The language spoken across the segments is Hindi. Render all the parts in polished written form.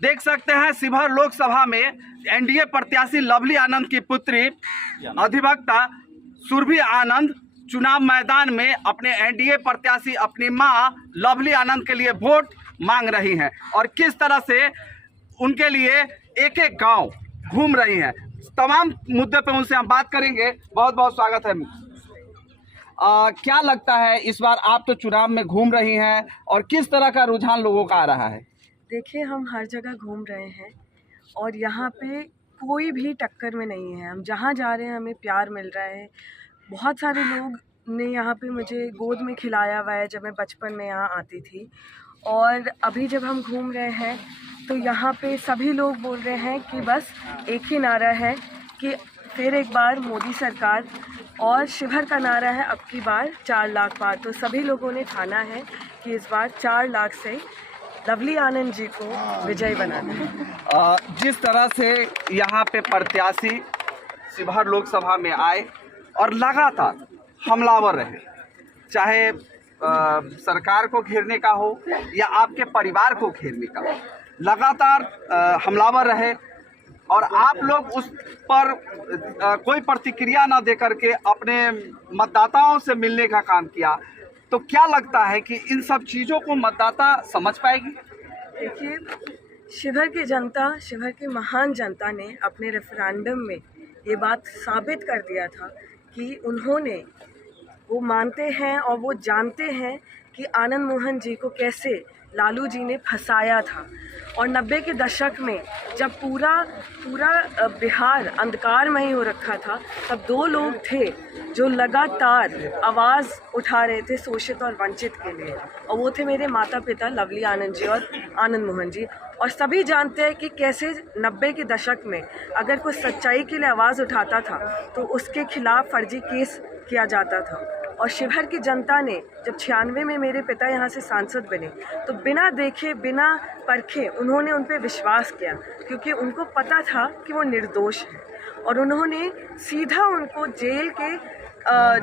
देख सकते हैं शिवहर लोकसभा में एनडीए प्रत्याशी लवली आनंद की पुत्री अधिवक्ता सुरभि आनंद चुनाव मैदान में अपने एनडीए प्रत्याशी अपनी मां लवली आनंद के लिए वोट मांग रही हैं और किस तरह से उनके लिए एक एक गांव घूम रही हैं। तमाम मुद्दे पे उनसे हम बात करेंगे। बहुत बहुत स्वागत है। क्या लगता है इस बार आप तो चुनाव में घूम रही हैं और किस तरह का रुझान लोगों का आ रहा है? देखिए, हम हर जगह घूम रहे हैं और यहाँ पे कोई भी टक्कर में नहीं है। हम जहाँ जा रहे हैं हमें प्यार मिल रहा है। बहुत सारे लोग ने यहाँ पे मुझे गोद में खिलाया हुआ है जब मैं बचपन में यहाँ आती थी। और अभी जब हम घूम रहे हैं तो यहाँ पे सभी लोग बोल रहे हैं कि बस एक ही नारा है कि फिर एक बार मोदी सरकार, और शिवहर का नारा है अब की बार 4 लाख पार। तो सभी लोगों ने ठाना है कि इस बार 4 लाख से लवली आनंद जी को विजयी बनाना है। जिस तरह से यहाँ पे प्रत्याशी शिवहर लोकसभा में आए और लगातार हमलावर रहे, चाहे सरकार को घेरने का हो या आपके परिवार को घेरने का हो, लगातार हमलावर रहे और आप लोग उस पर कोई प्रतिक्रिया न दे करके अपने मतदाताओं से मिलने का काम किया, तो क्या लगता है कि इन सब चीज़ों को मतदाता समझ पाएगी? देखिए, शिवहर की जनता, शिवहर की महान जनता ने अपने रेफरेंडम में ये बात साबित कर दिया था कि उन्होंने, वो मानते हैं और वो जानते हैं कि आनंद मोहन जी को कैसे लालू जी ने फंसाया था। और 90 के दशक में जब पूरा बिहार अंधकार में ही हो रखा था, तब 2 लोग थे जो लगातार आवाज़ उठा रहे थे शोषित और वंचित के लिए, और वो थे मेरे माता पिता लवली आनंद जी और आनंद मोहन जी। और सभी जानते हैं कि कैसे 90 के दशक में अगर कोई सच्चाई के लिए आवाज़ उठाता था तो उसके खिलाफ फर्जी केस किया जाता था। और शिवहर की जनता ने जब 96 में मेरे पिता यहाँ से सांसद बने तो बिना देखे बिना परखे उन्होंने उन पर विश्वास किया, क्योंकि उनको पता था कि वो निर्दोष हैं। और उन्होंने सीधा उनको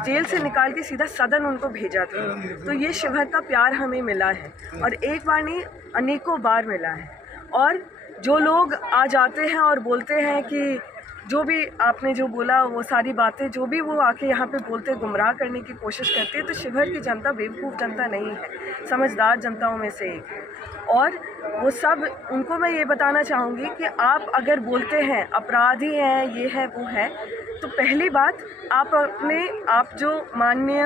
जेल से निकाल के सीधा सदन उनको भेजा था। तो ये शिवहर का प्यार हमें मिला है और एक बार नहीं अनेकों बार मिला है। और जो लोग आ जाते हैं और बोलते हैं कि जो भी आपने जो बोला वो सारी बातें जो भी वो आके यहाँ पे बोलते गुमराह करने की कोशिश करती है, तो शिवहर की जनता बेवकूफ़ जनता नहीं है, समझदार जनताओं में से एक है। और वो सब, उनको मैं ये बताना चाहूँगी कि आप अगर बोलते हैं अपराधी हैं, ये है वो है, तो पहली बात आप जो माननीय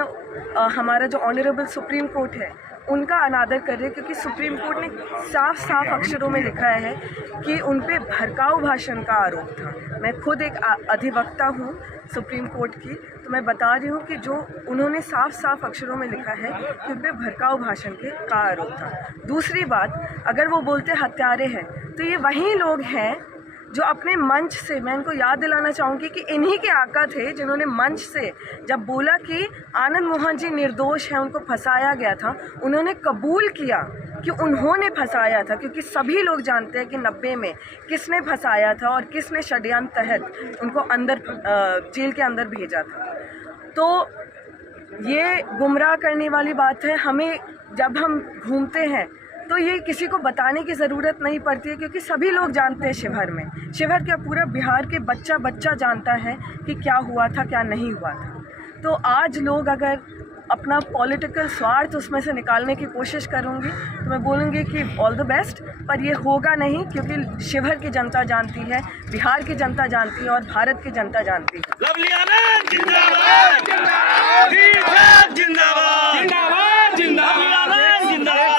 हमारा जो ऑनरेबल सुप्रीम कोर्ट है उनका अनादर कर रहे हैं, क्योंकि सुप्रीम कोर्ट ने साफ साफ अक्षरों में लिखा है कि उन पे भड़काऊ भाषण का आरोप था। मैं खुद एक अधिवक्ता हूँ सुप्रीम कोर्ट की, तो मैं बता रही हूँ कि जो उन्होंने साफ साफ अक्षरों में लिखा है कि उन पे भड़काऊ भाषण का आरोप था। दूसरी बात, अगर वो बोलते हत्यारे हैं तो ये वही लोग हैं जो अपने मंच से, मैं इनको याद दिलाना चाहूँगी कि इन्हीं के आका थे जिन्होंने मंच से जब बोला कि आनंद मोहन जी निर्दोष हैं, उनको फंसाया गया था, उन्होंने कबूल किया कि उन्होंने फंसाया था, क्योंकि सभी लोग जानते हैं कि 90 में किसने फंसाया था और किसने षड्यंत्र तहत उनको अंदर जेल के अंदर भेजा था। तो ये गुमराह करने वाली बात है। हमें जब हम घूमते हैं तो ये किसी को बताने की ज़रूरत नहीं पड़ती है, क्योंकि सभी लोग जानते हैं शिवहर में, शिवहर क्या पूरा बिहार के बच्चा जानता है कि क्या हुआ था क्या नहीं हुआ था। तो आज लोग अगर अपना पॉलिटिकल स्वार्थ उसमें से निकालने की कोशिश करूँगी तो मैं बोलूँगी कि ऑल द बेस्ट, पर ये होगा नहीं, क्योंकि शिवहर की जनता जानती है, बिहार की जनता जानती है और भारत की जनता जानती है। लवली आनंद जिंदाबाद, जिंदाबाद, जिंदाबाद, जिंदाबाद, जिंदाबाद।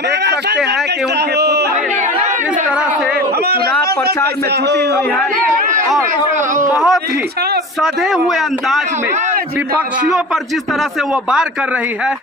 देख सकते हैं कि उनके पुत्र इस तरह से चुनाव प्रचार में जुटी हुई है और बहुत ही सधे हुए अंदाज में विपक्षियों पर जिस तरह से वो वार कर रही है,